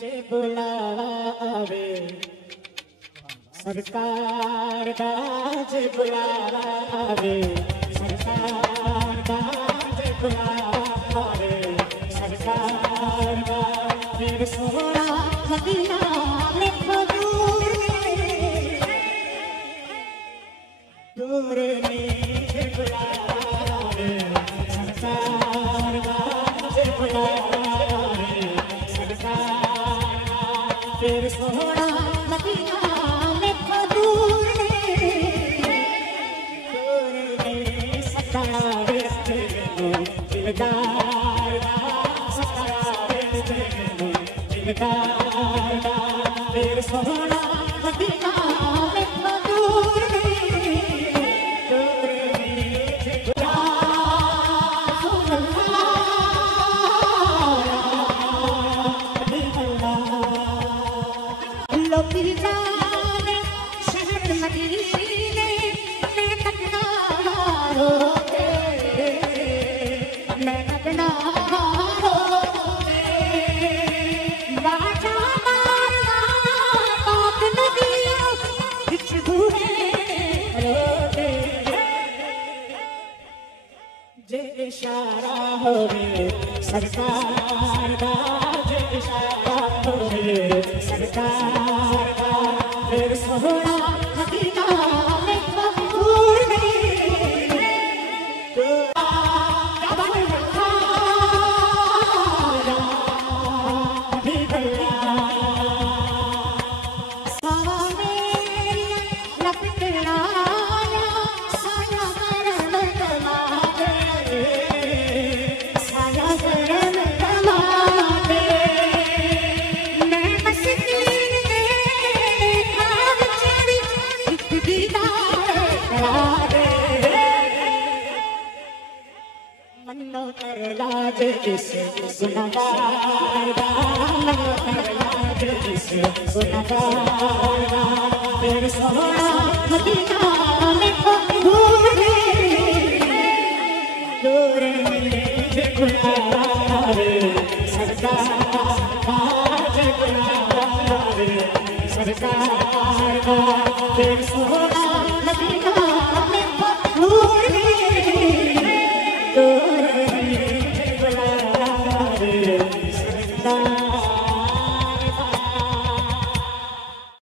जे बुलावा आवे सरकार दा जे बुलावा आवे सरकार दा जे बुलावा आवे सरकार दा फिर सोना मदीना लिखो दूर ने जे बुलावा आवे सरकार दा जे बुलावा आवे सरकार दा फिर सोना मदीना लिखो दूर ने सतावे दिलदार दा सतावे दिलदार दा फिर सोना मदीना लिखो दूर ने शहर मदीने में कटना रोके मैं कटना रोके बाजा मारना बात नदियों बिच हुए रोके जे इशारा होवे सरकार दा जे इशारा होवे सरकार दा फिर सोना मदीना में दूर नहीं मनो कर लाज किस सुनादार मनो कर लाज किस सुनादार फिर सोना मदीना लिखो दूर जे बुलावे सरकार जे बुलावे सरकार फिर